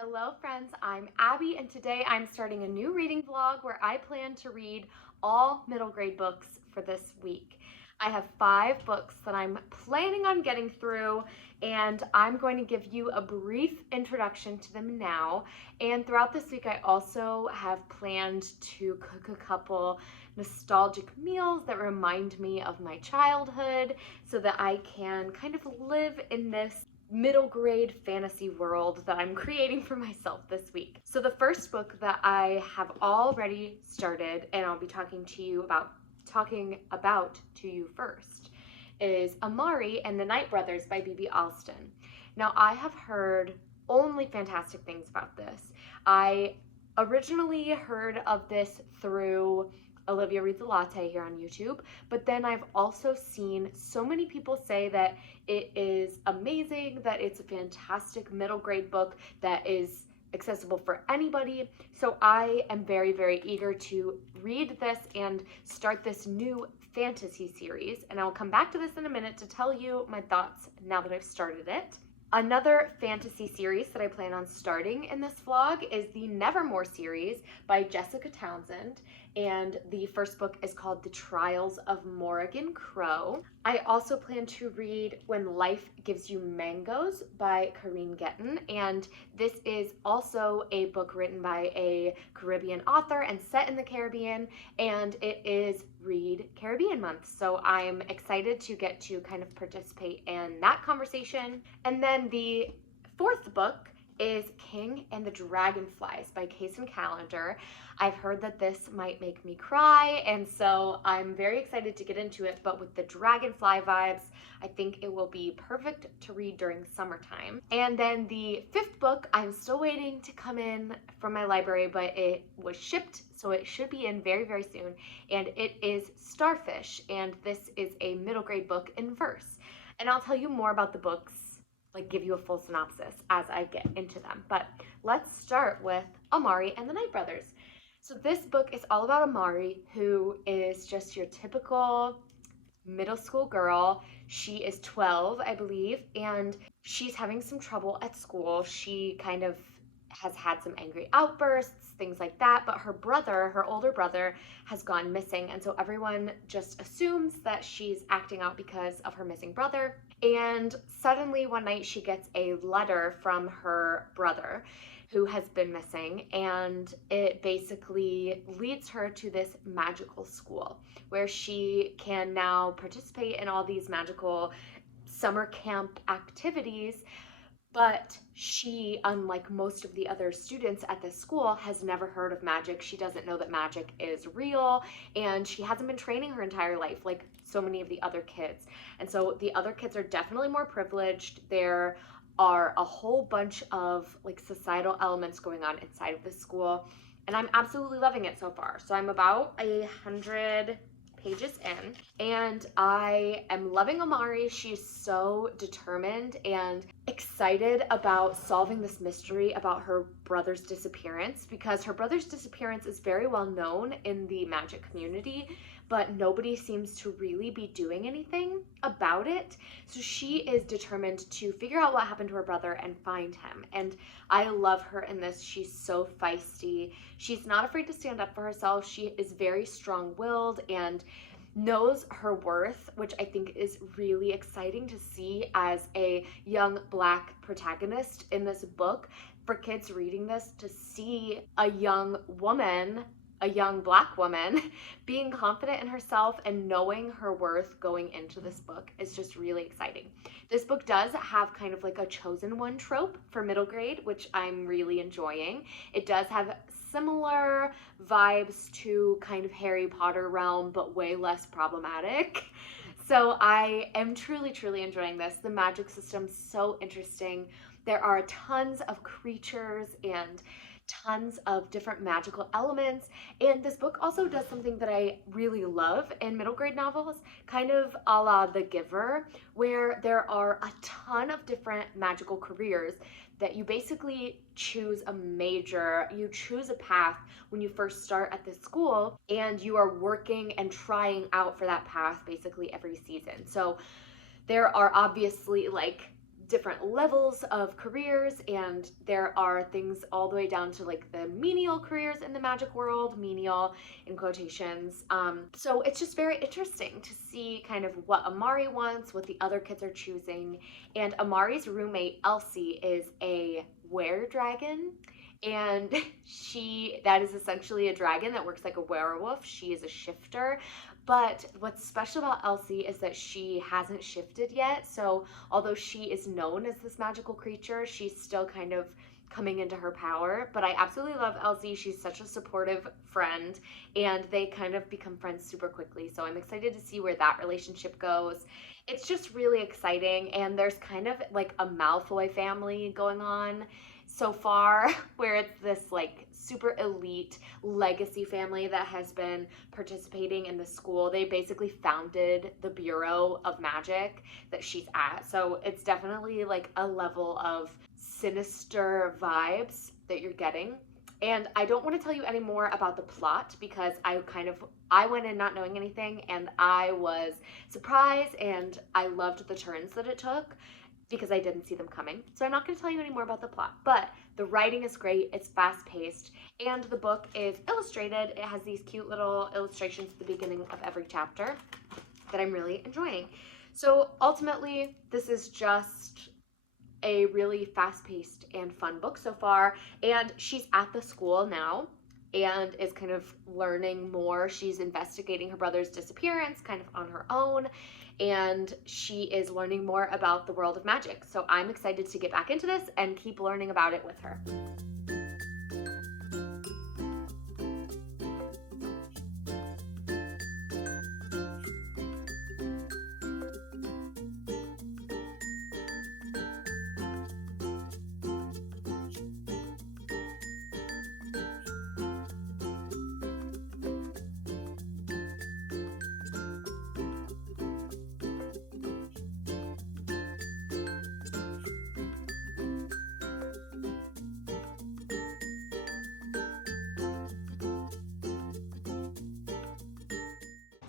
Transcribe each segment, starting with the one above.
Hello friends, I'm Abby and today I'm starting a new reading vlog where I plan to read all middle grade books for this week. I have 5 books that I'm planning on getting through and I'm going to give you a brief introduction to them now. And throughout this week I also have planned to cook a couple nostalgic meals that remind me of my childhood so that I can kind of live in this middle grade fantasy world that I'm creating for myself this week. So the first book that I have already started and I'll be talking about to you first is Amari and the Night Brothers by B.B. Alston. Now I have heard only fantastic things about this. I originally heard of this through Olivia Reads a Latte here on YouTube, but then I've also seen so many people say that it is amazing, that it's a fantastic middle grade book that is accessible for anybody. So I am very, very eager to read this and start this new fantasy series. And I'll come back to this in a minute to tell you my thoughts now that I've started it. Another fantasy series that I plan on starting in this vlog is the Nevermore series by Jessica Townsend, and the first book is called The Trials of Morrigan Crow. I also plan to read When Life Gives You Mangoes by Karine Gettin, and this is also a book written by a Caribbean author and set in the Caribbean, and it is Read Caribbean Month, so I'm excited to get to kind of participate in that conversation. And then the fourth book is King and the Dragonflies by Kaysen Callender. I've heard that this might make me cry, and so I'm very excited to get into it, but with the dragonfly vibes, I think it will be perfect to read during summertime. And then the fifth book, I'm still waiting to come in from my library, but it was shipped, so it should be in very, very soon, and it is Starfish, and this is a middle grade book in verse. And I'll tell you more about the books, like give you a full synopsis as I get into them. But let's start with Amari and the Night Brothers. So this book is all about Amari, who is just your typical middle school girl. She is 12, I believe, and she's having some trouble at school. She kind of has had some angry outbursts, things like that, but her brother, her older brother, has gone missing, and so everyone just assumes that she's acting out because of her missing brother. And suddenly one night she gets a letter from her brother who has been missing, and it basically leads her to this magical school where she can now participate in all these magical summer camp activities. But she, unlike most of the other students at this school, has never heard of magic. She doesn't know that magic is real, and she hasn't been training her entire life like so many of the other kids. And so the other kids are definitely more privileged. There are a whole bunch of like societal elements going on inside of this school, and I'm absolutely loving it so far. So I'm about 100 pages in, and I am loving Amari. She's so determined and excited about solving this mystery about her brother's disappearance, because her brother's disappearance is very well known in the magic community, but nobody seems to really be doing anything about it. So she is determined to figure out what happened to her brother and find him. And I love her in this. She's so feisty. She's not afraid to stand up for herself. She is very strong-willed and knows her worth, which I think is really exciting to see as a young Black protagonist in this book. For kids reading this, to see a young woman, a young Black woman, being confident in herself and knowing her worth going into this book is just really exciting. This book does have kind of like a chosen one trope for middle grade, which I'm really enjoying. It does have similar vibes to kind of Harry Potter realm, but way less problematic. So I am truly, truly enjoying this. The magic system's so interesting. There are tons of creatures and tons of different magical elements, and this book also does something that I really love in middle grade novels, kind of a la The Giver, where there are a ton of different magical careers that you basically choose a major, you choose a path when you first start at this school, and you are working and trying out for that path basically every season. So there are obviously like different levels of careers, and there are things all the way down to like the menial careers in the magic world, menial in quotations. So it's just very interesting to see kind of what Amari wants, what the other kids are choosing. And Amari's roommate Elsie is a were-dragon, and that is essentially a dragon that works like a werewolf. She is a shifter. But what's special about Elsie is that she hasn't shifted yet. So although she is known as this magical creature, she's still kind of coming into her power. But I absolutely love Elsie. She's such a supportive friend, and they kind of become friends super quickly. So I'm excited to see where that relationship goes. It's just really exciting, and there's kind of like a Malfoy family going on so far, where it's this like super elite legacy family that has been participating in the school. They basically founded the Bureau of Magic that she's at. So it's definitely like a level of sinister vibes that you're getting. And I don't want to tell you any more about the plot because I went in not knowing anything, and I was surprised, and I loved the turns that it took because I didn't see them coming. So I'm not going to tell you any more about the plot, but the writing is great. It's fast paced, and the book is illustrated. It has these cute little illustrations at the beginning of every chapter that I'm really enjoying. So ultimately, this is just a really fast-paced and fun book so far, and she's at the school now and is kind of learning more. She's investigating her brother's disappearance kind of on her own, and she is learning more about the world of magic. So I'm excited to get back into this and keep learning about it with her.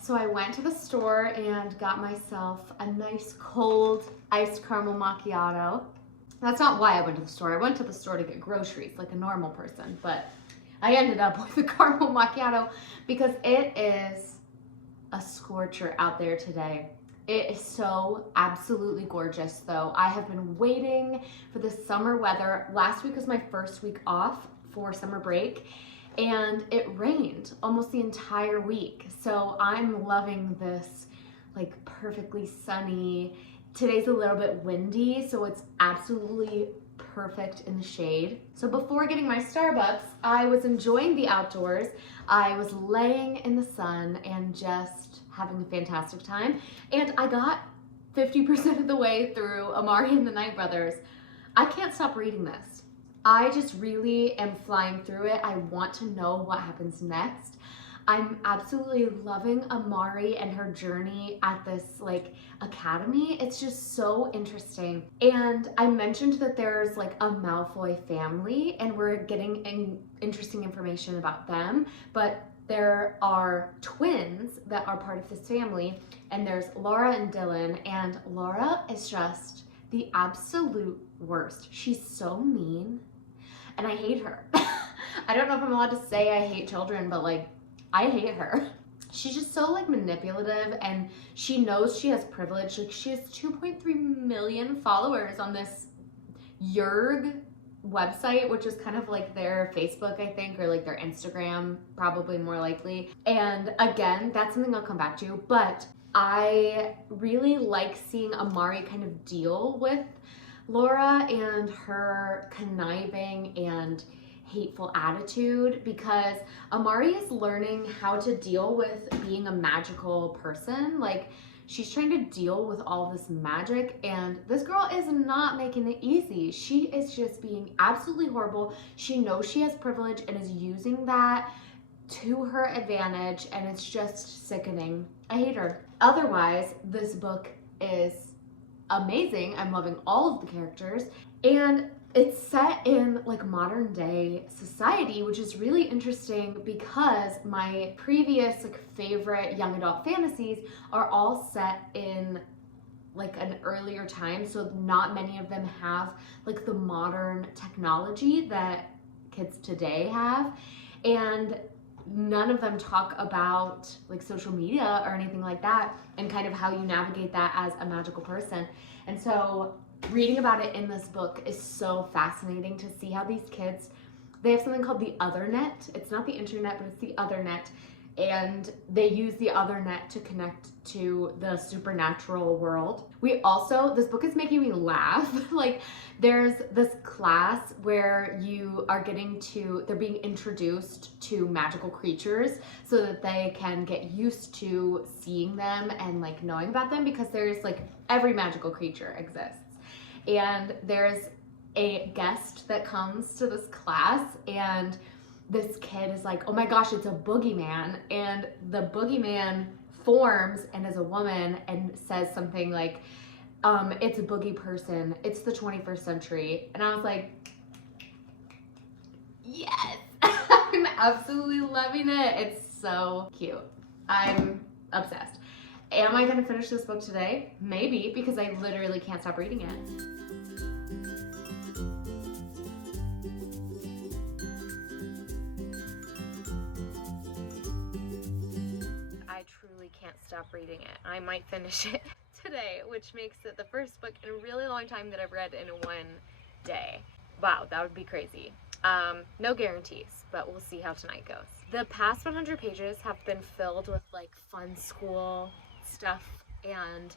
So I went to the store and got myself a nice cold iced caramel macchiato. That's not why I went to the store. I went to the store to get groceries like a normal person, but I ended up with a caramel macchiato because it is a scorcher out there today. It is so absolutely gorgeous though. I have been waiting for the summer weather. Last week was my first week off for summer break, and it rained almost the entire week. So I'm loving this like perfectly sunny. Today's a little bit windy, so it's absolutely perfect in the shade. So before getting my Starbucks, I was enjoying the outdoors. I was laying in the sun and just having a fantastic time. And I got 50% of the way through Amari and the Night Brothers. I can't stop reading this. I just really am flying through it. I want to know what happens next. I'm absolutely loving Amari and her journey at this like academy. It's just so interesting. And I mentioned that there's like a Malfoy family and we're getting interesting information about them, but there are twins that are part of this family, and there's Laura and Dylan, and Laura is just the absolute worst. She's so mean and I hate her. I don't know if I'm allowed to say I hate children, but like I hate her. She's just so like manipulative, and she knows she has privilege. Like she has 2.3 million followers on this Yerg website, which is kind of like their Facebook, I think, or like their Instagram, probably more likely. And again, that's something I'll come back to, but I really like seeing Amari kind of deal with Laura and her conniving and hateful attitude, because Amari is learning how to deal with being a magical person. Like she's trying to deal with all this magic, and this girl is not making it easy. She is just being absolutely horrible. She knows she has privilege and is using that to her advantage, and it's just sickening. I hate her. Otherwise, this book is amazing. I'm loving all of the characters, and it's set in like modern day society, which is really interesting because my previous like favorite young adult fantasies are all set in like an earlier time, so not many of them have like the modern technology that kids today have, and none of them talk about like social media or anything like that, and kind of how you navigate that as a magical person. And so reading about it in this book is so fascinating to see how these kids, they have something called the othernet. It's not the internet, but it's the othernet, and they use the othernet to connect to the supernatural world. We also, this book is making me laugh. Like, there's this class where you are they're being introduced to magical creatures so that they can get used to seeing them and like knowing about them, because there's like every magical creature exists. And there's a guest that comes to this class, and this kid is like, oh my gosh, it's a boogeyman. And the boogeyman forms and is a woman and says something like, it's a boogie person, it's the 21st century. And I was like, yes. I'm absolutely loving it. It's so cute. I'm obsessed. Am I gonna finish this book today? Maybe, because I literally can't stop reading it. I truly can't stop reading it. I might finish it today, which makes it the first book in a really long time that I've read in one day. Wow, that would be crazy. No guarantees, but we'll see how tonight goes. The past 100 pages have been filled with like fun school stuff and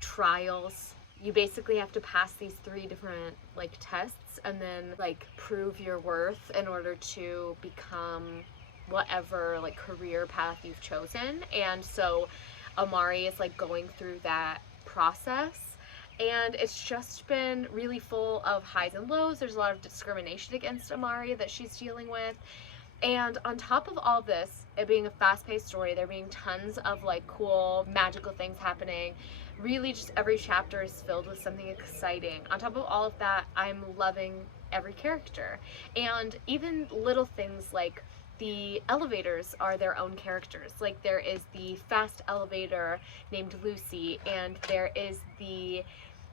trials. You basically have to pass these 3 different like tests and then like prove your worth in order to become whatever like career path you've chosen. And so Amari is like going through that process, and it's just been really full of highs and lows. There's a lot of discrimination against Amari that she's dealing with. And on top of all this, it being a fast-paced story, there being tons of like cool magical things happening. Really just every chapter is filled with something exciting. On top of all of that, I'm loving every character. And even little things like the elevators are their own characters. Like there is the fast elevator named Lucy, and there is the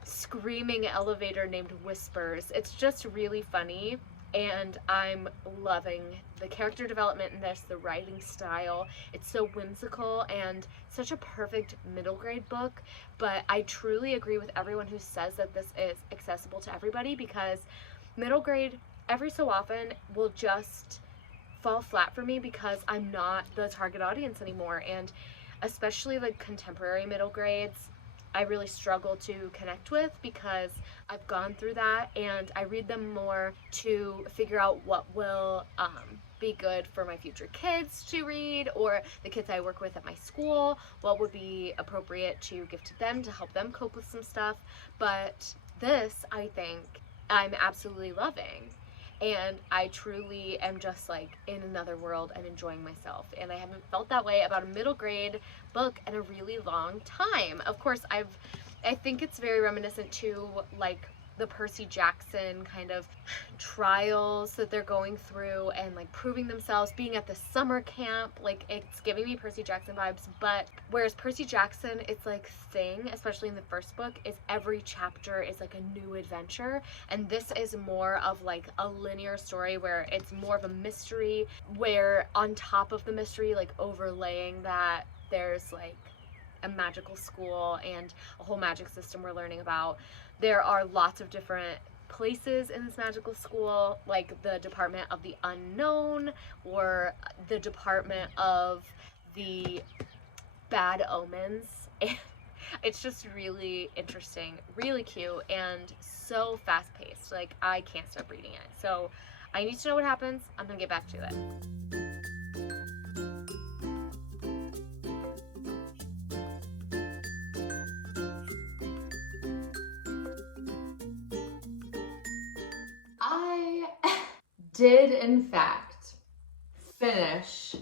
screaming elevator named Whispers. It's just really funny, and I'm loving the character development in this, the writing style. It's so whimsical and such a perfect middle grade book, but I truly agree with everyone who says that this is accessible to everybody, because middle grade every so often will just fall flat for me because I'm not the target audience anymore. And especially like contemporary middle grades, I really struggle to connect with, because I've gone through that, and I read them more to figure out what will be good for my future kids to read, or the kids I work with at my school, what would be appropriate to give to them to help them cope with some stuff. But this, I think, I'm absolutely loving. And I truly am just like in another world and enjoying myself. And I haven't felt that way about a middle grade book in a really long time. Of course, I think it's very reminiscent to like the Percy Jackson kind of trials that they're going through and like proving themselves, being at the summer camp. Like it's giving me Percy Jackson vibes, but whereas Percy Jackson, it's like thing, especially in the first book, is every chapter is like a new adventure, and this is more of like a linear story where it's more of a mystery, where on top of the mystery, like overlaying that, there's like a magical school and a whole magic system we're learning about. There are lots of different places in this magical school, like the Department of the Unknown, or the Department of the Bad Omens. It's just really interesting, really cute, and so fast-paced. Like, I can't stop reading it. So I need to know what happens. I'm gonna get back to it. I did, in fact, finish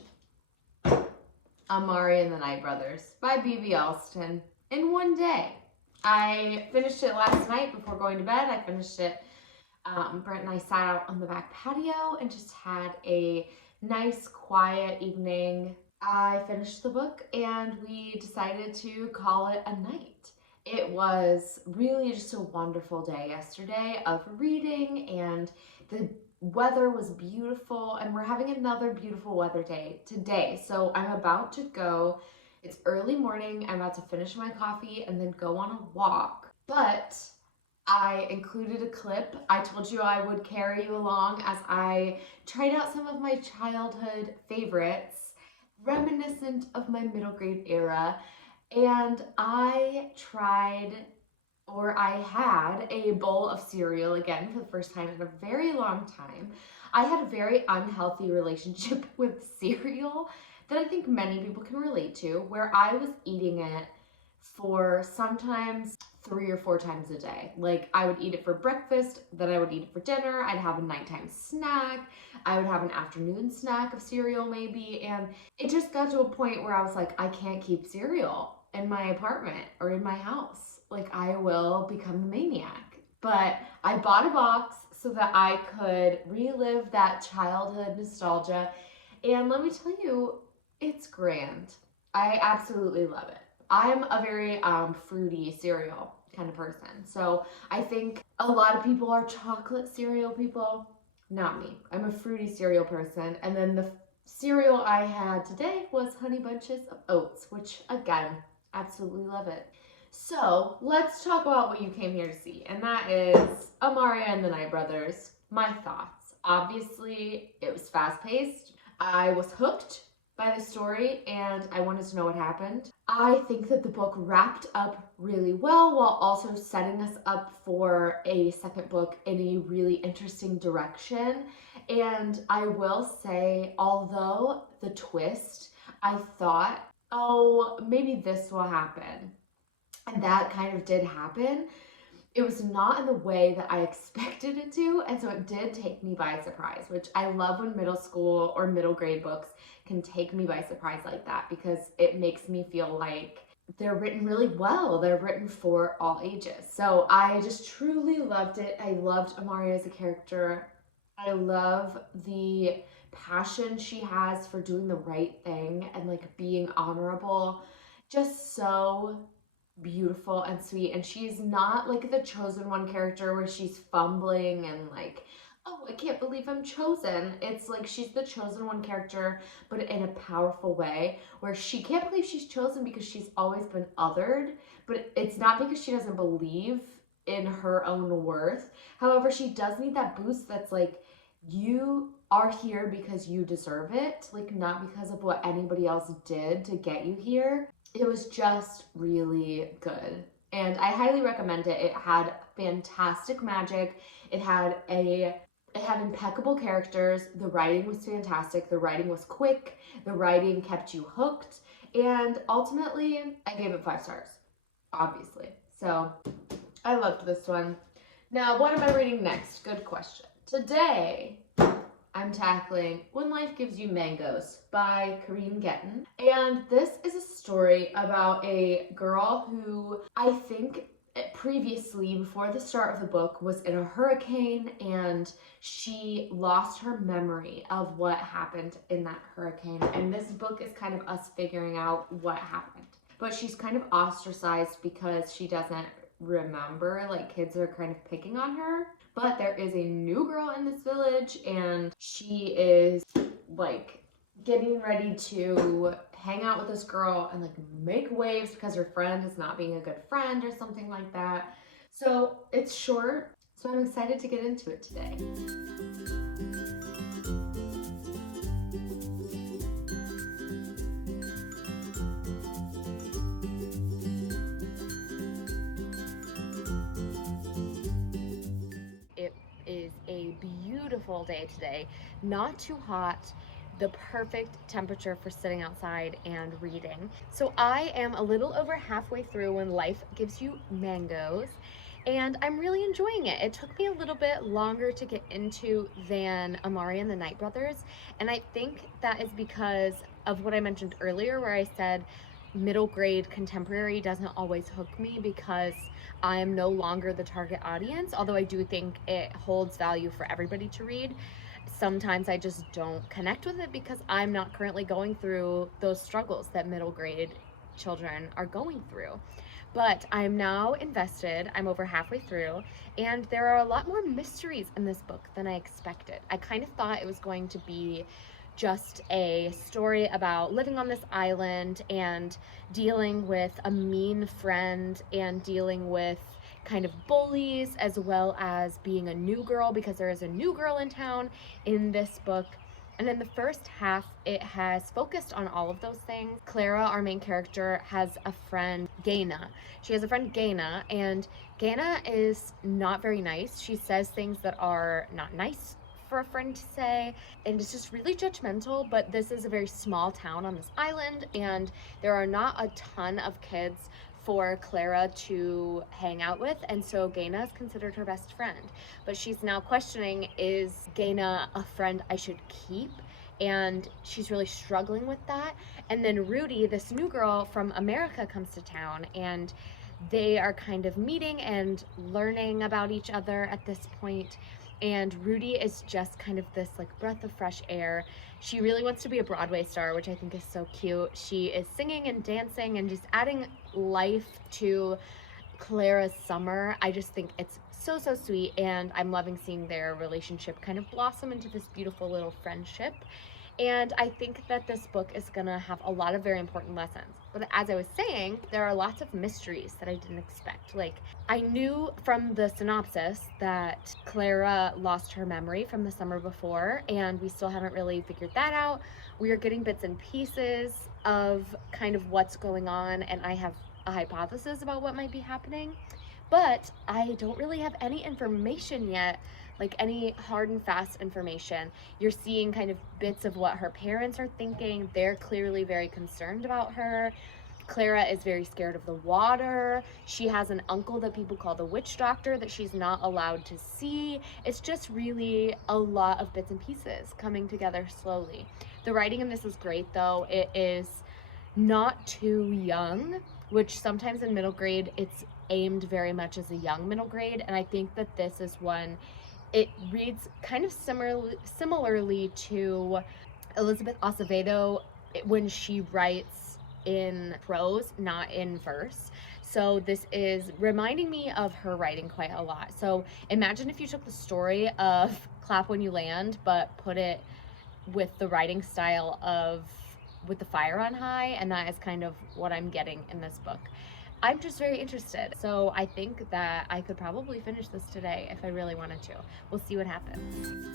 Amari and the Night Brothers by B.B. Alston in one day. I finished it last night before going to bed. I finished it, Brent and I sat out on the back patio and just had a nice, quiet evening. I finished the book and we decided to call it a night. It was really just a wonderful day yesterday of reading, and the weather was beautiful, and we're having another beautiful weather day today. So I'm about to go. It's early morning. I'm about to finish my coffee and then go on a walk. But I included a clip. I told you I would carry you along as I tried out some of my childhood favorites, reminiscent of my middle grade era. And I had a bowl of cereal again for the first time in a very long time. I had a very unhealthy relationship with cereal that I think many people can relate to, where I was eating it for sometimes 3 or 4 times a day. Like, I would eat it for breakfast, then I would eat it for dinner, I'd have a nighttime snack, I would have an afternoon snack of cereal maybe, and it just got to a point where I was like, I can't keep cereal in my apartment or in my house. Like, I will become a maniac. But I bought a box so that I could relive that childhood nostalgia. And let me tell you, it's grand. I absolutely love it. I'm a very fruity cereal kind of person. So I think a lot of people are chocolate cereal people. Not me. I'm a fruity cereal person. And then the cereal I had today was Honey Bunches of Oats, which again, absolutely love it. So let's talk about what you came here to see, and that is Amari and the Night Brothers. My thoughts. Obviously, it was fast paced. I was hooked by the story and I wanted to know what happened. I think that the book wrapped up really well while also setting us up for a second book in a really interesting direction. And I will say, although the twist, I thought, oh, maybe this will happen. And that kind of did happen. It was not in the way that I expected it to, and so it did take me by surprise, which I love when middle school or middle grade books can take me by surprise like that, because it makes me feel like they're written really well. They're written for all ages. So I just truly loved it. I loved Amari as a character. I love the passion she has for doing the right thing and like being honorable. Just so beautiful and sweet, and she's not like the chosen one character where she's fumbling and like, oh, I can't believe I'm chosen. It's like she's the chosen one character, but in a powerful way, where she can't believe she's chosen because she's always been othered, but it's not because she doesn't believe in her own worth. However, she does need that boost that's like, you are here because you deserve it, like not because of what anybody else did to get you here. It was just really good. And I highly recommend it. It had fantastic magic. It had impeccable characters. The writing was fantastic. The writing was quick. The writing kept you hooked. And ultimately, I gave it 5 stars, obviously. So I loved this one. Now, what am I reading next? Good question. Today, I'm tackling When Life Gives You Mangoes by Karine Gettin. And this is a story about a girl who I think previously, before the start of the book, was in a hurricane and she lost her memory of what happened in that hurricane. And this book is kind of us figuring out what happened. But she's kind of ostracized because she doesn't remember, like kids are kind of picking on her. But there is a new girl in this village and she is like getting ready to hang out with this girl and like make waves because her friend is not being a good friend or something like that. So it's short, so I'm excited to get into it today. It is a beautiful day today, not too hot, the perfect temperature for sitting outside and reading. So I am a little over halfway through When Life Gives You Mangoes, and I'm really enjoying it. It took me a little bit longer to get into than Amari and the Night Brothers, and I think that is because of what I mentioned earlier, where I said middle grade contemporary doesn't always hook me because I am no longer the target audience, although I do think it holds value for everybody to read. Sometimes I just don't connect with it because I'm not currently going through those struggles that middle grade children are going through. But I'm now invested. I'm over halfway through, and there are a lot more mysteries in this book than I expected. I kind of thought it was going to be just a story about living on this island and dealing with a mean friend and dealing with kind of bullies, as well as being a new girl, because there is a new girl in town in this book. And in the first half, it has focused on all of those things. Clara, our main character, has a friend, Gaina. She has a friend, Gaina, and Gaina is not very nice. She says things that are not nice for a friend to say, and it's just really judgmental. But this is a very small town on this island, and there are not a ton of kids for Clara to hang out with, and so Gaina is considered her best friend. But she's now questioning, is Gaina a friend I should keep? And she's really struggling with that. And then Rudy, this new girl from America, comes to town, and they are kind of meeting and learning about each other at this point. And Rudy is just kind of this like breath of fresh air. She really wants to be a Broadway star, which I think is so cute. She is singing and dancing and just adding life to Clara's summer. I just think it's so, so sweet, and I'm loving seeing their relationship kind of blossom into this beautiful little friendship. And I think that this book is gonna have a lot of very important lessons. But as I was saying, there are lots of mysteries that I didn't expect. Like, I knew from the synopsis that Clara lost her memory from the summer before, and we still haven't really figured that out. We are getting bits and pieces of kind of what's going on, and I have a hypothesis about what might be happening. But I don't really have any information yet, like any hard and fast information. You're seeing kind of bits of what her parents are thinking. They're clearly very concerned about her. Clara is very scared of the water. She has an uncle that people call the witch doctor that she's not allowed to see. It's just really a lot of bits and pieces coming together slowly. The writing in this is great, though. It is not too young, which sometimes in middle grade it's aimed very much as a young middle grade, and I think that this is one, it reads kind of similarly to Elizabeth Acevedo when she writes in prose, not in verse. So this is reminding me of her writing quite a lot. So imagine if you took the story of Clap When You Land, but put it with the writing style of With the Fire on High, and that is kind of what I'm getting in this book. I'm just very interested. So I think that I could probably finish this today if I really wanted to. We'll see what happens.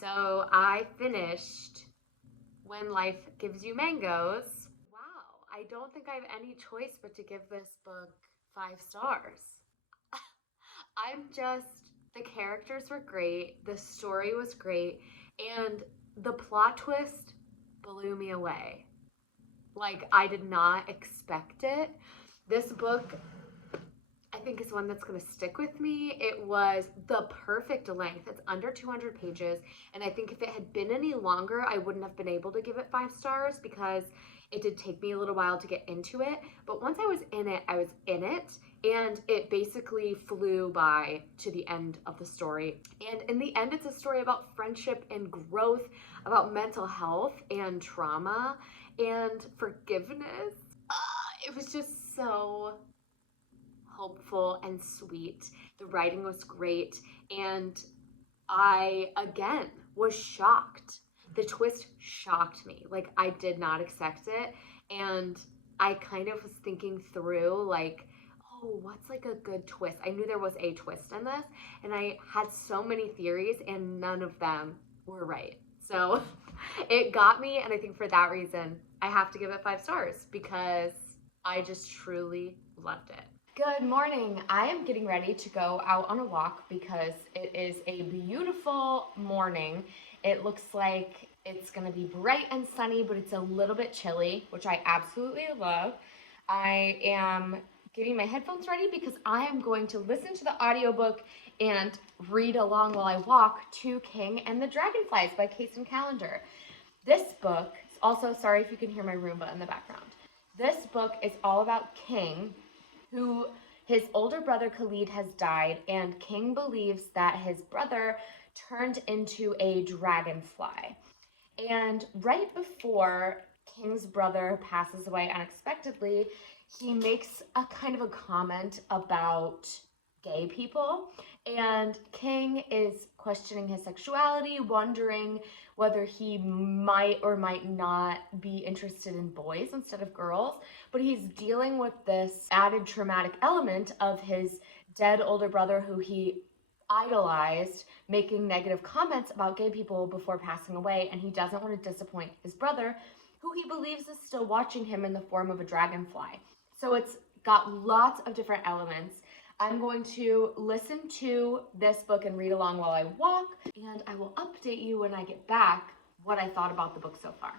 So I finished When Life Gives You Mangoes. Wow, I don't think I have any choice but to give this book 5 stars. The characters were great, the story was great, and the plot twist blew me away. Like, I did not expect it. This book, I think, is one that's going to stick with me. It was the perfect length. It's under 200 pages. And I think if it had been any longer, I wouldn't have been able to give it 5 stars because it did take me a little while to get into it. But once I was in it, I was in it. And it basically flew by to the end of the story. And in the end, it's a story about friendship and growth, about mental health and trauma and forgiveness. It was just so hopeful and sweet. The writing was great, and I again was shocked. The twist shocked me. Like, I did not expect it, and I kind of was thinking through, like, oh, what's like a good twist? I knew there was a twist in this, and I had so many theories, and none of them were right. So it got me, and I think for that reason, I have to give it 5 stars because I just truly loved it. Good morning. I am getting ready to go out on a walk because it is a beautiful morning. It looks like it's going to be bright and sunny, but it's a little bit chilly, which I absolutely love. I am getting my headphones ready because I am going to listen to the audiobook and read along while I walk to King and the Dragonflies by Kason Calendar. This book, also sorry if you can hear my Roomba in the background. This book is all about King, who his older brother Khalid has died, and King believes that his brother turned into a dragonfly. And right before King's brother passes away unexpectedly, he makes a kind of a comment about gay people. And King is questioning his sexuality, wondering whether he might or might not be interested in boys instead of girls. But he's dealing with this added traumatic element of his dead older brother who he idolized, making negative comments about gay people before passing away, and he doesn't want to disappoint his brother, who he believes is still watching him in the form of a dragonfly. So it's got lots of different elements. I'm going to listen to this book and read along while I walk, and I will update you when I get back what I thought about the book so far.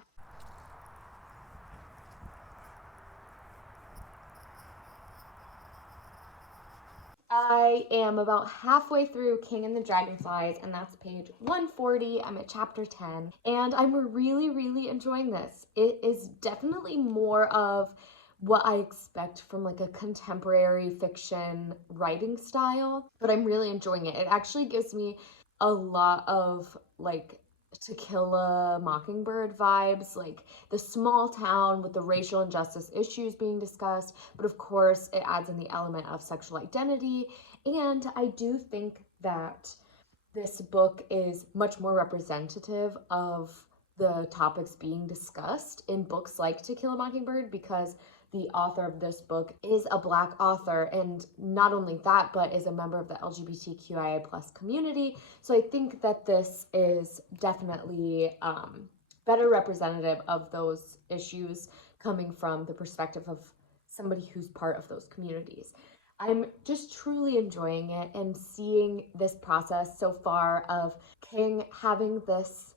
I am about halfway through King and the Dragonflies, and that's page 140. I'm at chapter 10, and I'm really, really enjoying this. It is definitely more of what I expect from like a contemporary fiction writing style, but I'm really enjoying it. It actually gives me a lot of like To Kill a Mockingbird vibes, like the small town with the racial injustice issues being discussed, but of course it adds in the element of sexual identity. And I do think that this book is much more representative of the topics being discussed in books like To Kill a Mockingbird, because the author of this book is a Black author, and not only that, but is a member of the LGBTQIA plus community. So I think that this is definitely better representative of those issues coming from the perspective of somebody who's part of those communities. I'm just truly enjoying it and seeing this process so far of King having this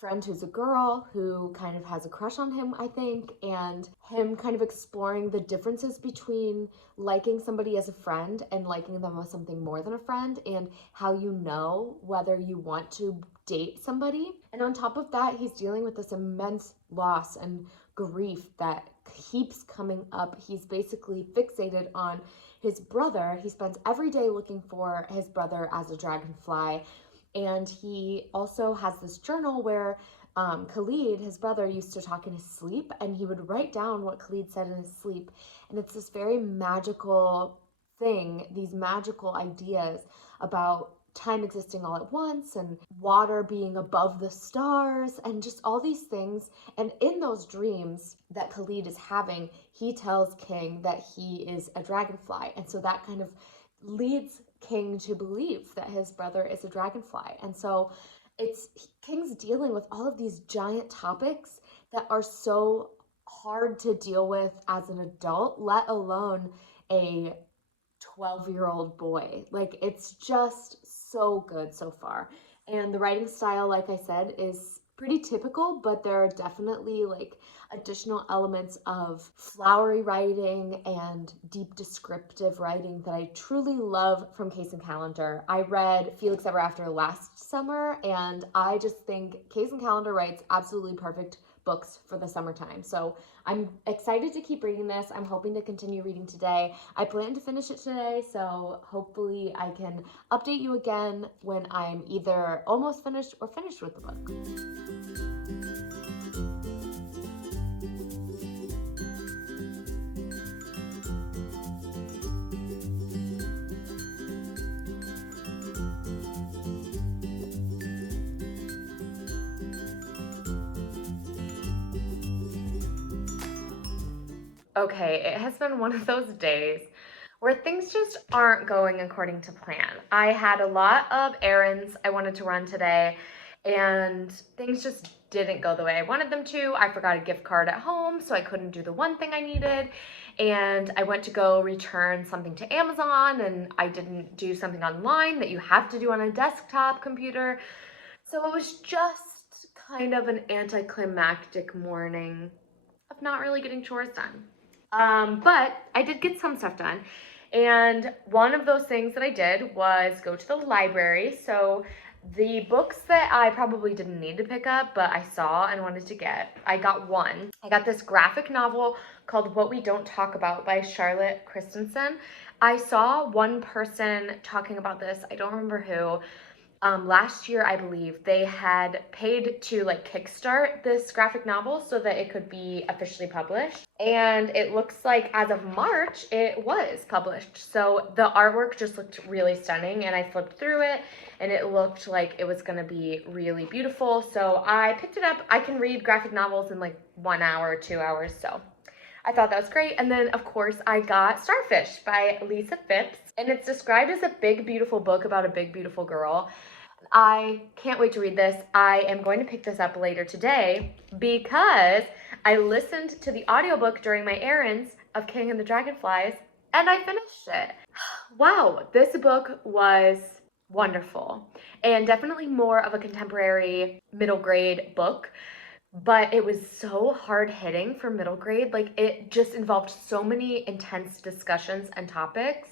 friend who's a girl who kind of has a crush on him, I think, and him kind of exploring the differences between liking somebody as a friend and liking them as something more than a friend, and how you know whether you want to date somebody. And on top of that, he's dealing with this immense loss and grief that keeps coming up. He's basically fixated on his brother. He spends every day looking for his brother as a dragonfly. And he also has this journal where Khalid, his brother, used to talk in his sleep, and he would write down what Khalid said in his sleep. And it's this very magical thing, these magical ideas about time existing all at once and water being above the stars and just all these things. And in those dreams that Khalid is having, he tells King that he is a dragonfly. And so that kind of leads King to believe that his brother is a dragonfly. And so it's King's dealing with all of these giant topics that are so hard to deal with as an adult, let alone a 12-year-old boy. Like, it's just so good so far. And the writing style, like I said, is pretty typical, but there are definitely like additional elements of flowery writing and deep descriptive writing that I truly love from Kason Calendar. I read Felix Ever After last summer, and I just think Kason Calendar writes absolutely perfect books for the summertime. So I'm excited to keep reading this. I'm hoping to continue reading today. I plan to finish it today, so hopefully I can update you again when I'm either almost finished or finished with the book. Okay, it has been one of those days where things just aren't going according to plan. I had a lot of errands I wanted to run today, and things just didn't go the way I wanted them to. I forgot a gift card at home, so I couldn't do the one thing I needed. And I went to go return something to Amazon, and I didn't do something online that you have to do on a desktop computer. So it was just kind of an anticlimactic morning of not really getting chores done. But I did get some stuff done. And one of those things that I did was go to the library. So the books that I probably didn't need to pick up, but I saw and wanted to get, I got one. I got this graphic novel called What We Don't Talk About by Charlotte Christensen. I saw one person talking about this, I don't remember who. Last year, I believe, they had paid to like kickstart this graphic novel so that it could be officially published. And it looks like as of March, it was published. So the artwork just looked really stunning, and I flipped through it and it looked like it was gonna be really beautiful. So I picked it up. I can read graphic novels in like 1 hour or 2 hours. So I thought that was great. And then, of course, I got Starfish by Lisa Phipps. And it's described as a big, beautiful book about a big, beautiful girl. I can't wait to read this. I am going to pick this up later today because I listened to the audiobook during my errands of King and the Dragonflies, and I finished it. Wow, this book was wonderful and definitely more of a contemporary middle grade book. But it was so hard hitting for middle grade. Like, it just involved so many intense discussions and topics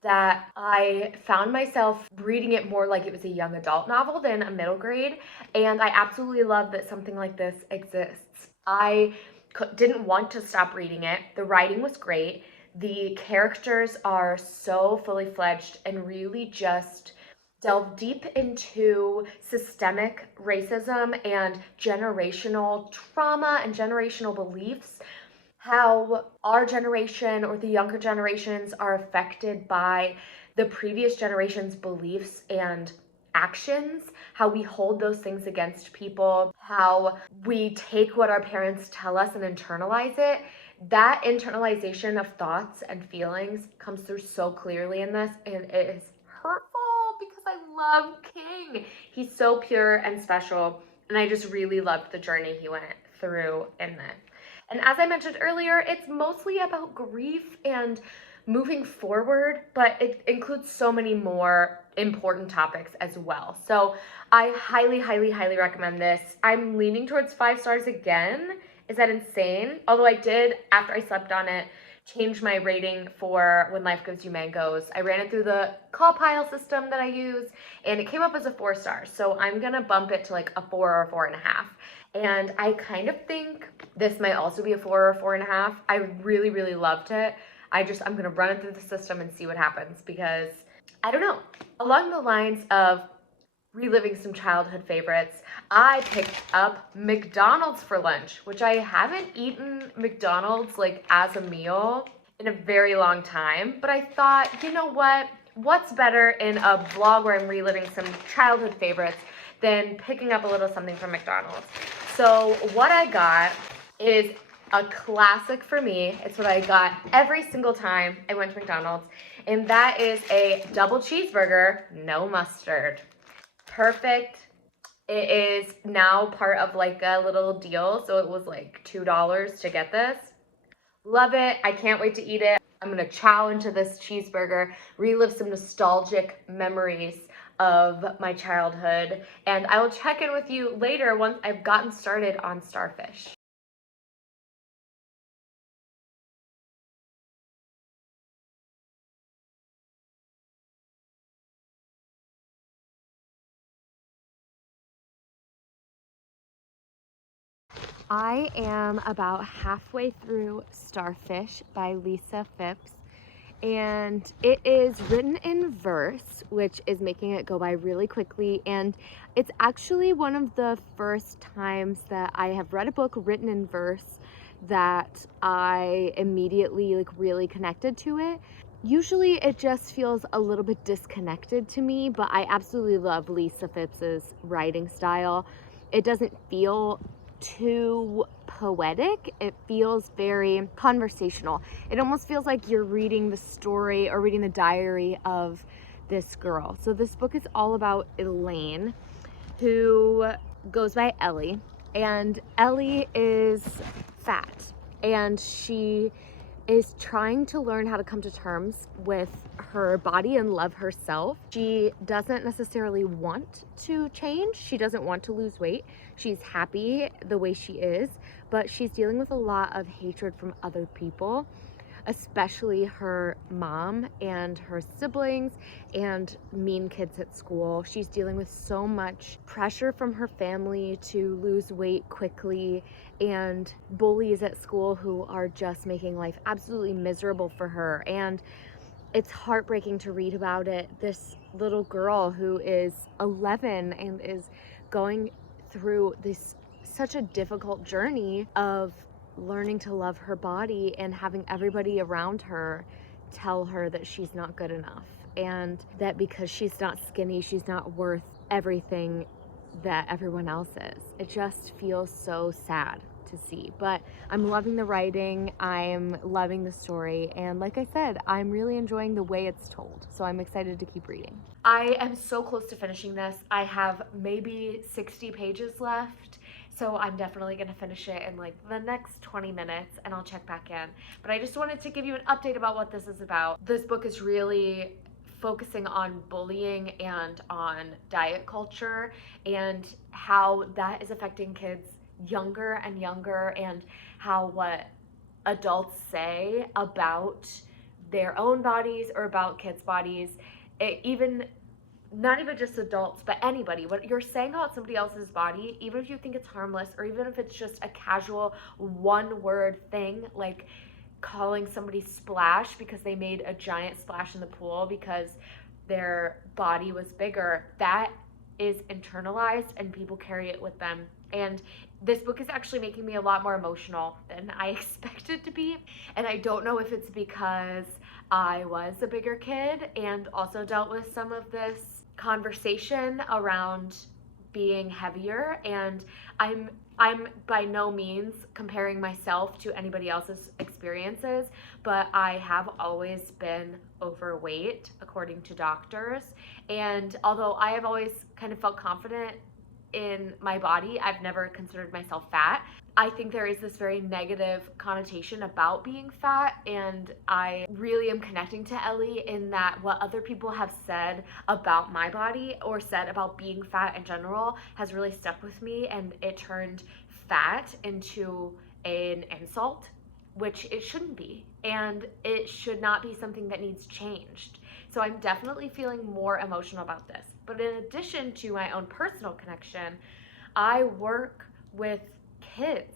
that I found myself reading it more like it was a young adult novel than a middle grade. And I absolutely love that something like this exists. I didn't want to stop reading it. The writing was great. The characters are so fully fledged and really just delve deep into systemic racism and generational trauma and generational beliefs, how our generation or the younger generations are affected by the previous generation's beliefs and actions, how we hold those things against people, how we take what our parents tell us and internalize it. That internalization of thoughts and feelings comes through so clearly in this, and it is hurtful because I love King. He's so pure and special, and I just really loved the journey he went through in this. And as I mentioned earlier, it's mostly about grief and moving forward, but it includes so many more important topics as well. So I highly, highly, highly recommend this. I'm leaning towards 5 stars again. Is that insane? Although I did, after I slept on it, change my rating for When Life Gives You Mangoes. I ran it through the call pile system that I use, and it came up as a 4 star. So I'm gonna bump it to like a 4 or a 4.5. And I kind of think this might also be a 4 or 4.5. I really, really loved it. I'm gonna run it through the system and see what happens because I don't know. Along the lines of reliving some childhood favorites, I picked up McDonald's for lunch, which I haven't eaten McDonald's like as a meal in a very long time. But I thought, you know what? What's better in a vlog where I'm reliving some childhood favorites than picking up a little something from McDonald's? So what I got is a classic for me. It's what I got every single time I went to McDonald's, and that is a double cheeseburger, no mustard. Perfect. It is now part of like a little deal, so it was like $2 to get this. Love it. I can't wait to eat it. I'm gonna chow into this cheeseburger, relive some nostalgic memories of my childhood, and I will check in with you later once I've gotten started on Starfish. I am about halfway through Starfish by Lisa Phipps, and it is written in verse, which is making it go by really quickly. And it's actually one of the first times that I have read a book written in verse that I immediately like really connected to it. Usually it just feels a little bit disconnected to me, but I absolutely love Lisa Phipps's writing style. It doesn't feel too poetic. It feels very conversational. It almost feels like you're reading the story or reading the diary of this girl. So this book is all about Elaine, who goes by Ellie, and Ellie is fat, and she is trying to learn how to come to terms with her body and love herself. She doesn't necessarily want to change. She doesn't want to lose weight. She's happy the way she is, but she's dealing with a lot of hatred from other people, especially her mom and her siblings and mean kids at school. She's dealing with so much pressure from her family to lose weight quickly and bullies at school who are just making life absolutely miserable for her. And it's heartbreaking to read about it. This little girl who is 11 and is going through this such a difficult journey of learning to love her body and having everybody around her tell her that she's not good enough, and that because she's not skinny, she's not worth everything that everyone else is. It just feels so sad to see, but I'm loving the writing, I'm loving the story, and like I said, I'm really enjoying the way it's told, so I'm excited to keep reading. I am so close to finishing this. I have maybe 60 pages left, so I'm definitely going to finish it in like the next 20 minutes and I'll check back in. But I just wanted to give you an update about what this is about. This book is really focusing on bullying and on diet culture and how that is affecting kids younger and younger, and how what adults say about their own bodies or about kids' bodies, even not even just adults, but anybody, what you're saying about somebody else's body, even if you think it's harmless, or even if it's just a casual one word thing, like calling somebody splash because they made a giant splash in the pool because their body was bigger, that is internalized and people carry it with them. And this book is actually making me a lot more emotional than I expected to be. And I don't know if it's because I was a bigger kid and also dealt with some of this conversation around being heavier, and I'm by no means comparing myself to anybody else's experiences, but I have always been overweight according to doctors. And although I have always kind of felt confident in my body, I've never considered myself fat. I think there is this very negative connotation about being fat, and I really am connecting to Ellie in that what other people have said about my body or said about being fat in general has really stuck with me, and it turned fat into an insult, which it shouldn't be, and it should not be something that needs changed. So I'm definitely feeling more emotional about this. But in addition to my own personal connection, I work with kids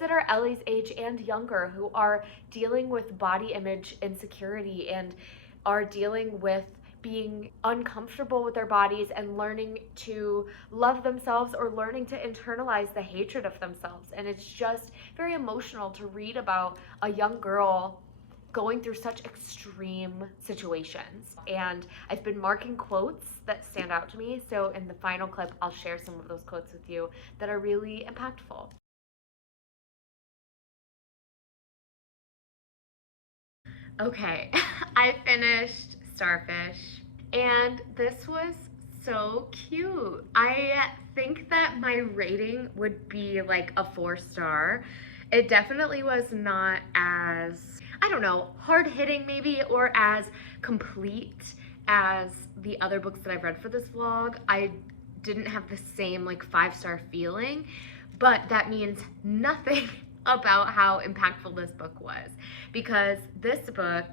that are Ellie's age and younger, who are dealing with body image insecurity and are dealing with being uncomfortable with their bodies and learning to love themselves or learning to internalize the hatred of themselves. And it's just very emotional to read about a young girl going through such extreme situations. And I've been marking quotes that stand out to me. So in the final clip, I'll share some of those quotes with you that are really impactful. Okay, I finished Starfish, and this was so cute. I think that my rating would be like a 4 star. It definitely was not as, I don't know, hard hitting maybe, or as complete as the other books that I've read for this vlog. I didn't have the same like 5 star feeling, but that means nothing about how impactful this book was, because this book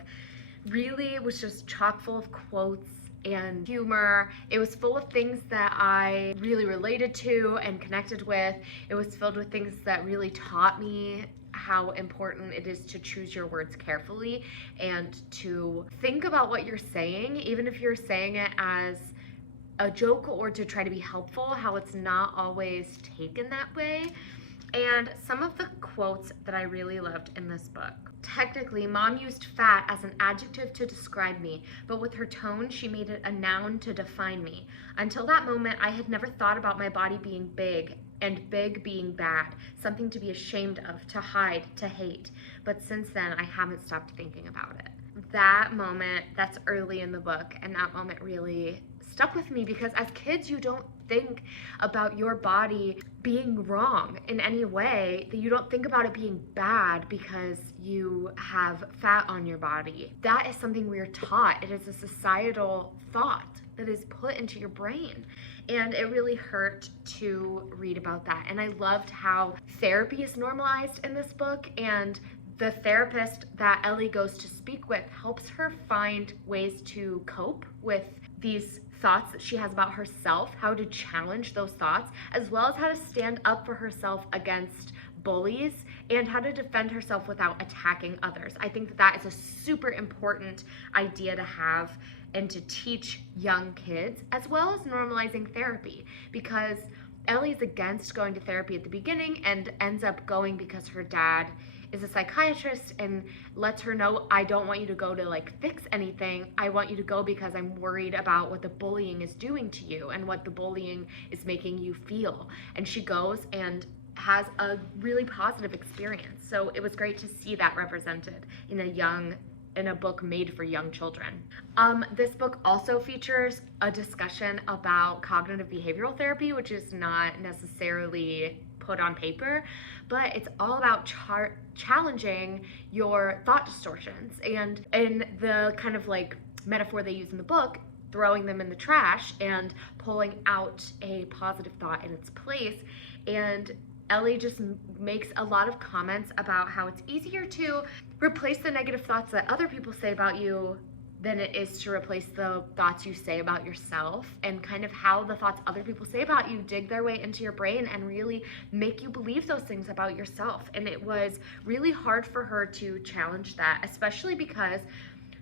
really was just chock full of quotes and humor. It was full of things that I really related to and connected with. It was filled with things that really taught me how important it is to choose your words carefully and to think about what you're saying, even if you're saying it as a joke or to try to be helpful, how it's not always taken that way. And some of the quotes that I really loved in this book. Technically, Mom used fat as an adjective to describe me, but with her tone, she made it a noun to define me. Until that moment, I had never thought about my body being big, and big being bad, something to be ashamed of, to hide, to hate. But since then, I haven't stopped thinking about it. That moment, that's early in the book, and that moment really stuck with me because as kids, you don't think about your body being wrong in any way, that you don't think about it being bad because you have fat on your body. That is something we are taught. It is a societal thought that is put into your brain. And it really hurt to read about that. And I loved how therapy is normalized in this book, and the therapist that Ellie goes to speak with helps her find ways to cope with these thoughts that she has about herself, how to challenge those thoughts, as well as how to stand up for herself against bullies and how to defend herself without attacking others. I think that is a super important idea to have and to teach young kids, as well as normalizing therapy, because Ellie's against going to therapy at the beginning and ends up going because her dad is a psychiatrist and lets her know, I don't want you to go to like fix anything. I want you to go because I'm worried about what the bullying is doing to you and what the bullying is making you feel. And she goes and has a really positive experience. So it was great to see that represented in a book made for young children. This book also features a discussion about cognitive behavioral therapy, which is not necessarily put on paper, but it's all about challenging your thought distortions. And in the kind of like metaphor they use in the book, throwing them in the trash and pulling out a positive thought in its place. And Ellie just makes a lot of comments about how it's easier to replace the negative thoughts that other people say about you than it is to replace the thoughts you say about yourself, and kind of how the thoughts other people say about you dig their way into your brain and really make you believe those things about yourself. And it was really hard for her to challenge that, especially because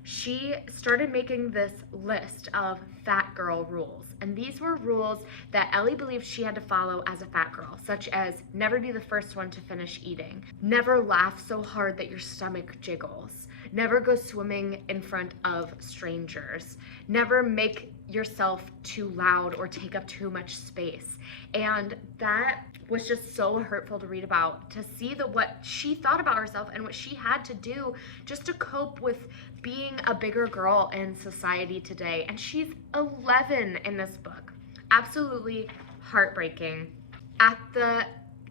she started making this list of fat girl rules. And these were rules that Ellie believed she had to follow as a fat girl, such as never be the first one to finish eating, never laugh so hard that your stomach jiggles, never go swimming in front of strangers, never make yourself too loud or take up too much space. And that was just so hurtful to read about, to see what she thought about herself and what she had to do just to cope with being a bigger girl in society today. And she's 11 in this book. Absolutely heartbreaking. At the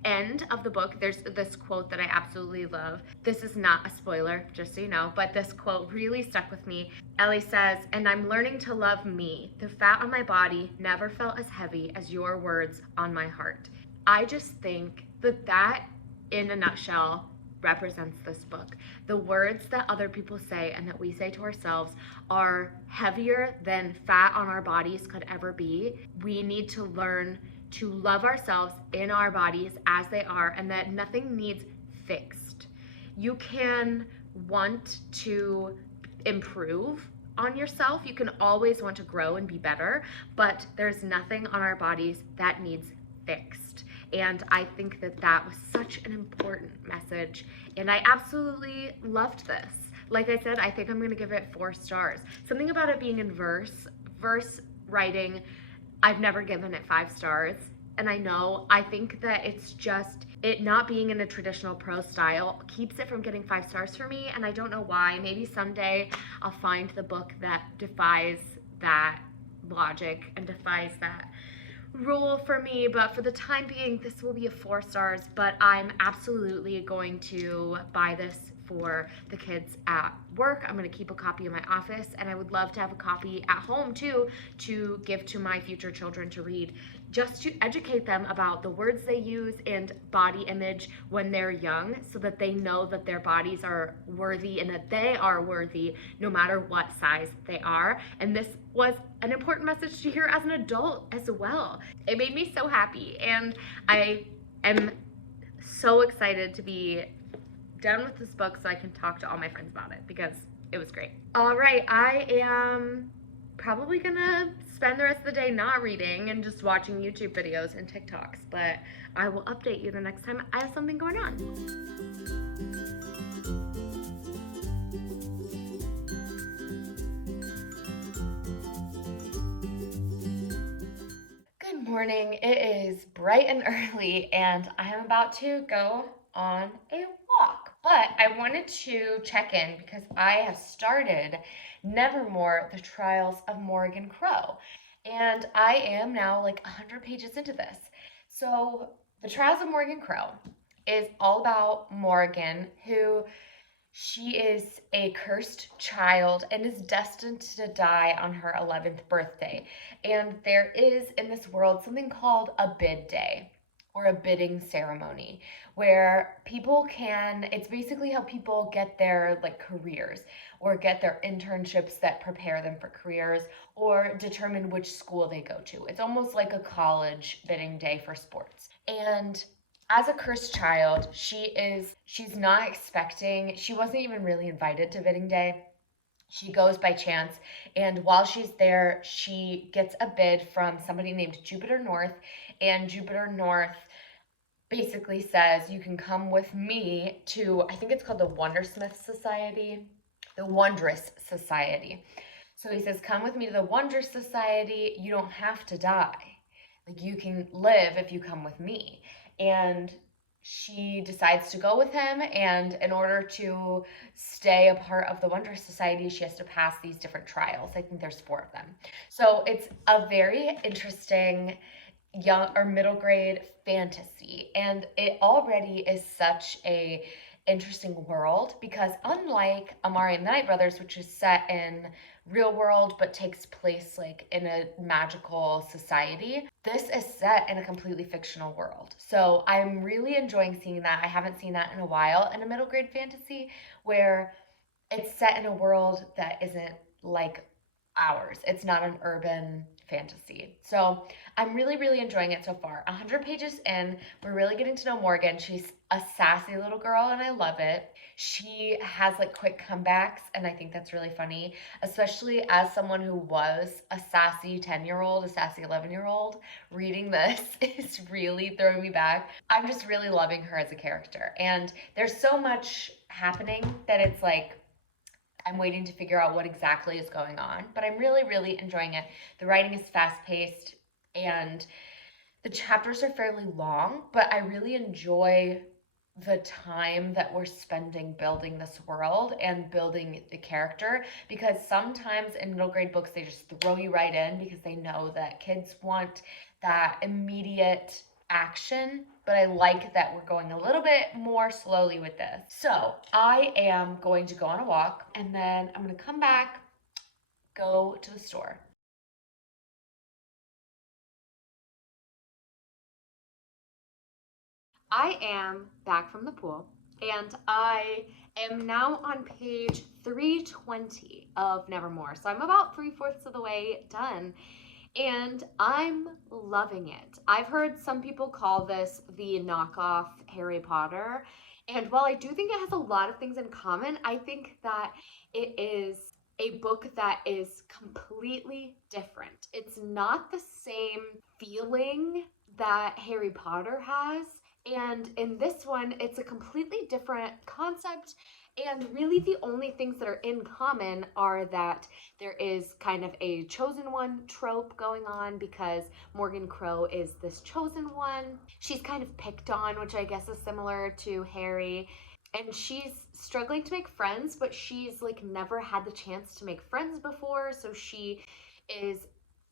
end of the book, there's this quote that I absolutely love. This is not a spoiler, just so you know, but this quote really stuck with me. Ellie says, "And I'm learning to love me. The fat on my body never felt as heavy as your words on my heart." I just think that in a nutshell represents this book. The words that other people say and that we say to ourselves are heavier than fat on our bodies could ever be. We need to learn to love ourselves in our bodies as they are, and that nothing needs fixed. You can want to improve on yourself. You can always want to grow and be better, but there's nothing on our bodies that needs fixed. And I think that was such an important message, and I absolutely loved this. Like I said, I think I'm gonna give it 4 stars. Something about it being in verse writing, I've never given it 5 stars. And I think that it's just it not being in a traditional prose style keeps it from getting 5 stars for me, and I don't know why. Maybe someday I'll find the book that defies that logic and defies that rule for me, but for the time being, this will be a 4 stars. But I'm absolutely going to buy this for the kids at work. I'm going to keep a copy in my office, and I would love to have a copy at home too to give to my future children to read, just to educate them about the words they use and body image when they're young, so that they know that their bodies are worthy and that they are worthy no matter what size they are. And this was an important message to hear as an adult as well. It made me so happy, and I am so excited to be done with this book so I can talk to all my friends about it, because it was great. All right, I am probably gonna spend the rest of the day not reading and just watching YouTube videos and TikToks, but I will update you the next time I have something going on. Good morning. It is bright and early, and I am about to go on a walk. But I wanted to check in because I have started Nevermore, The Trials of Morgan Crow. And I am now like 100 pages into this. So, The Trials of Morgan Crow is all about Morgan, who she is a cursed child and is destined to die on her 11th birthday. And there is in this world something called a bid day or a bidding ceremony where people can, it's basically how people get their like careers or get their internships that prepare them for careers or determine which school they go to. It's almost like a college bidding day for sports. And as a cursed child, she's not expecting, she wasn't even really invited to bidding day. She goes by chance, and while she's there, she gets a bid from somebody named Jupiter North, and Jupiter North basically says, you can come with me to, I think it's called the Wondersmith Society, the Wondrous Society. So he says, come with me to the Wondrous Society. You don't have to die. Like, you can live if you come with me. And she decides to go with him, and in order to stay a part of the Wondrous Society, she has to pass these different trials. I think there's 4 of them. So it's a very interesting young or middle grade fantasy, and it already is such a interesting world because unlike Amari and the Night Brothers, which is set in real world but takes place like in a magical society, this is set in a completely fictional world. So I'm really enjoying seeing that. I haven't seen that in a while in a middle grade fantasy where it's set in a world that isn't like ours. It's not an urban fantasy. So I'm really, really enjoying it so far. 100 pages in, we're really getting to know Morgan. She's a sassy little girl, and I love it. She has like quick comebacks, and I think that's really funny, especially as someone who was a sassy 10-year-old, a sassy 11-year-old. Reading this is really throwing me back. I'm just really loving her as a character, and there's so much happening that it's like I'm waiting to figure out what exactly is going on, but I'm really, really enjoying it. The writing is fast paced and the chapters are fairly long, but I really enjoy the time that we're spending building this world and building the character, because sometimes in middle grade books they just throw you right in because they know that kids want that immediate action, but I like that we're going a little bit more slowly with this. So I am going to go on a walk and then I'm going to come back, go to the store. I am back from the pool and I am now on page 320 of Nevermore. So I'm about 3/4 of the way done and I'm loving it. I've heard some people call this the knockoff Harry Potter. And while I do think it has a lot of things in common, I think that it is a book that is completely different. It's not the same feeling that Harry Potter has. And in this one, it's a completely different concept. And really, the only things that are in common are that there is kind of a chosen one trope going on because Morgan Crow is this chosen one. She's kind of picked on, which I guess is similar to Harry. And she's struggling to make friends, but she's like never had the chance to make friends before. So she is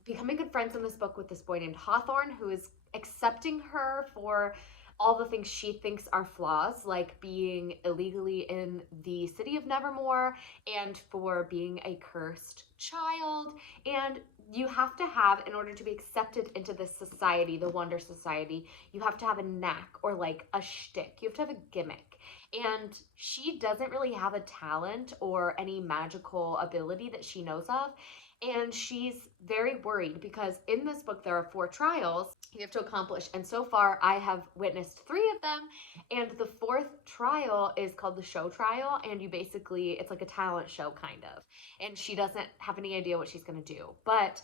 becoming good friends in this book with this boy named Hawthorne, who is accepting her for all the things she thinks are flaws, like being illegally in the city of Nevermore and for being a cursed child. And you have to have, in order to be accepted into this society, the Wonder Society, you have to have a knack or like a shtick. You have to have a gimmick. And she doesn't really have a talent or any magical ability that she knows of. And she's very worried because in this book there are 4 trials you have to accomplish. And so far I have witnessed 3 of them. And the 4th trial is called the show trial. And you basically, it's like a talent show kind of. And she doesn't have any idea what she's going to do. But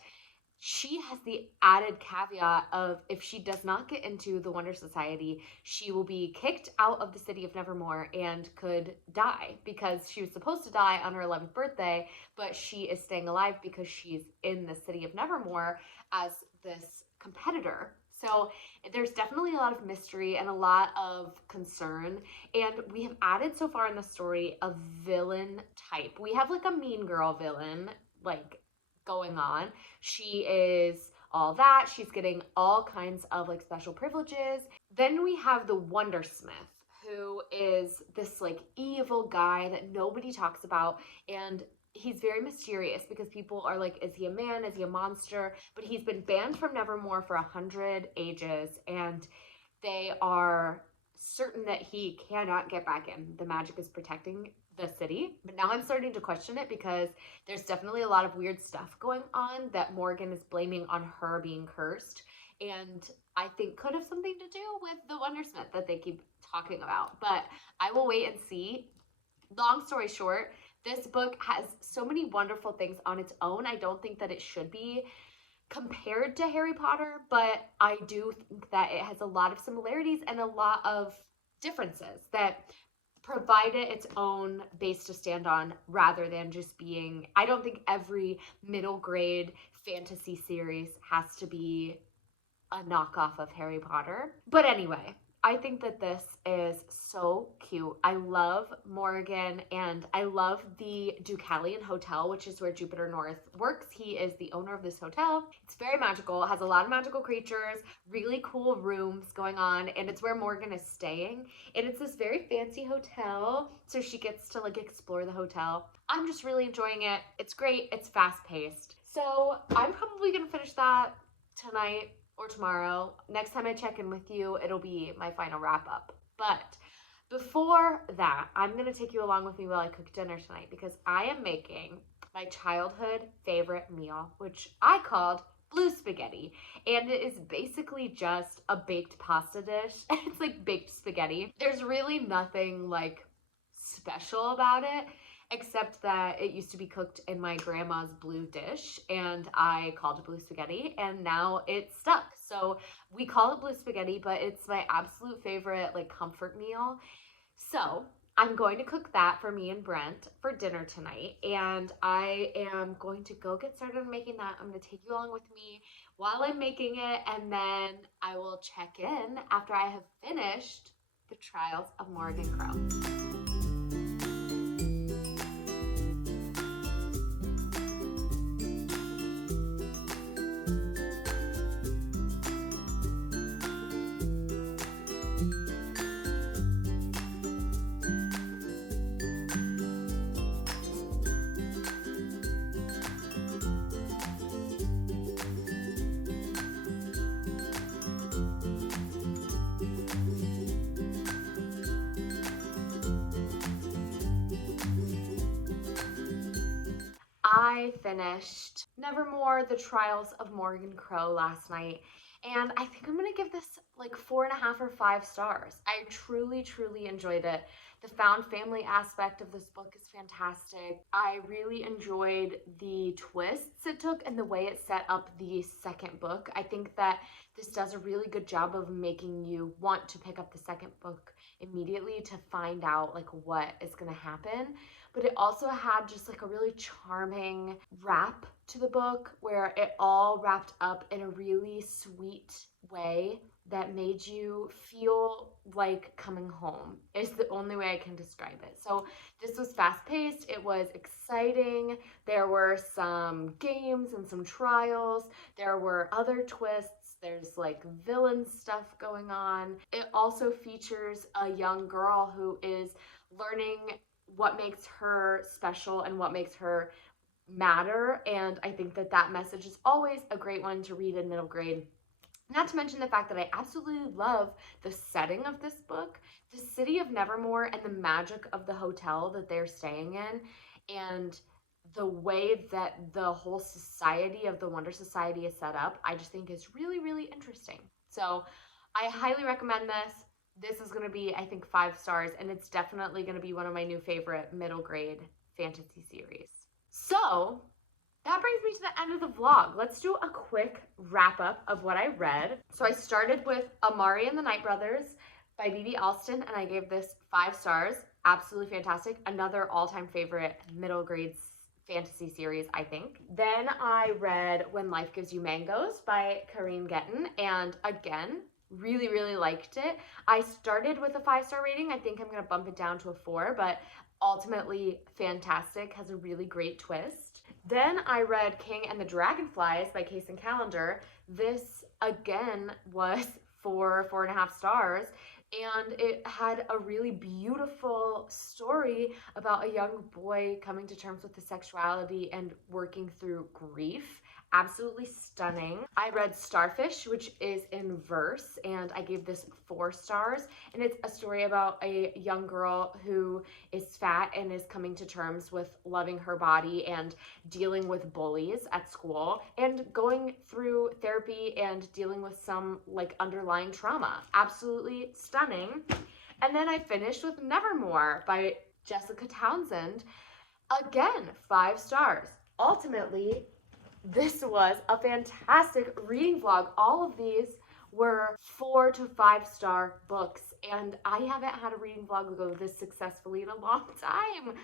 she has the added caveat of if she does not get into the Wonder Society, she will be kicked out of the city of Nevermore and could die because she was supposed to die on her 11th birthday, but she is staying alive because she's in the city of Nevermore as this competitor. So there's definitely a lot of mystery and a lot of concern. And we have added so far in the story a villain type. We have like a mean girl villain, like going on. She is all that. She's getting all kinds of like special privileges. Then we have the Wondersmith, who is this like evil guy that nobody talks about, and he's very mysterious because people are like, is he a man, is he a monster? But he's been banned from Nevermore for 100 ages, and they are certain that he cannot get back in. The magic is protecting the city. But now I'm starting to question it because there's definitely a lot of weird stuff going on that Morgan is blaming on her being cursed, and I think could have something to do with the Wondersmith that they keep talking about. But I will wait and see. Long story short, this book has so many wonderful things on its own. I don't think that it should be compared to Harry Potter, but I do think that it has a lot of similarities and a lot of differences that provide it its own base to stand on rather than just being, I don't think every middle grade fantasy series has to be a knockoff of Harry Potter. But anyway, I think that this is so cute. I love Morgan, and I love the Deucalion Hotel, which is where Jupiter North works. He is the owner of this hotel. It's very magical. It has a lot of magical creatures, really cool rooms going on, and it's where Morgan is staying. And it's this very fancy hotel, so she gets to like explore the hotel. I'm just really enjoying it. It's great. It's fast paced. So I'm probably gonna finish that tonight or tomorrow. Next time I check in with you, it'll be my final wrap up. But before that, I'm going to take you along with me while I cook dinner tonight because I am making my childhood favorite meal, which I called blue spaghetti. And it is basically just a baked pasta dish. It's like baked spaghetti. There's really nothing like special about it, except that it used to be cooked in my grandma's blue dish and I called it blue spaghetti, and now it's stuck. So we call it blue spaghetti, but it's my absolute favorite like comfort meal. So I'm going to cook that for me and Brent for dinner tonight, and I am going to go get started on making that. I'm going to take you along with me while I'm making it, and then I will check in after I have finished the Trials of Morgan Crow. I finished Nevermore, The Trials of Morgan Crow last night, and I think I'm gonna give this like 4.5 or 5 stars. I truly, truly enjoyed it. The found family aspect of this book is fantastic. I really enjoyed the twists it took and the way it set up the second book. I think that this does a really good job of making you want to pick up the second book immediately to find out like what is gonna happen. But it also had just like a really charming wrap to the book where it all wrapped up in a really sweet way that made you feel like coming home is the only way I can describe it. So this was fast paced, it was exciting, there were some games and some trials, there were other twists, there's like villain stuff going on. It also features a young girl who is learning what makes her special and what makes her matter, and I think that that message is always a great one to read in middle grade. Not to mention the fact that I absolutely love the setting of this book, the city of Nevermore and the magic of the hotel that they're staying in, and the way that the whole society of the Wonder Society is set up, I just think is really, really interesting. So I highly recommend this. This is going to be, I think, 5 stars, and it's definitely going to be one of my new favorite middle grade fantasy series. So that brings me to the end of the vlog. Let's do a quick wrap up of what I read. So I started with Amari and the Night Brothers by B.B. Alston, and I gave this 5 stars. Absolutely fantastic. Another all-time favorite middle grade fantasy series, I think. Then I read When Life Gives You Mangoes by Karine Gettin, and again, Really, really liked it. I started with a 5-star rating. I think I'm gonna bump it down to a 4, but ultimately fantastic, has a really great twist. Then I read King and the Dragonflies by Case and Callender. This again was 4.5 stars, and it had a really beautiful story about a young boy coming to terms with his sexuality and working through grief. Absolutely stunning. I read Starfish, which is in verse, and I gave this 4 stars. And it's a story about a young girl who is fat and is coming to terms with loving her body and dealing with bullies at school and going through therapy and dealing with some like underlying trauma. Absolutely stunning. And then I finished with Nevermore by Jessica Townsend. Again, 5 stars. Ultimately, this was a fantastic reading vlog. All of these were 4 to 5 star books, and I haven't had a reading vlog go this successfully in a long time.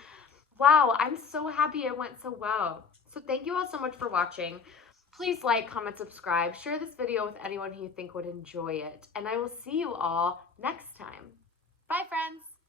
Wow, I'm so happy it went so well. So thank you all so much for watching. Please like, comment, subscribe, share this video with anyone who you think would enjoy it, and I will see you all next time. Bye, friends.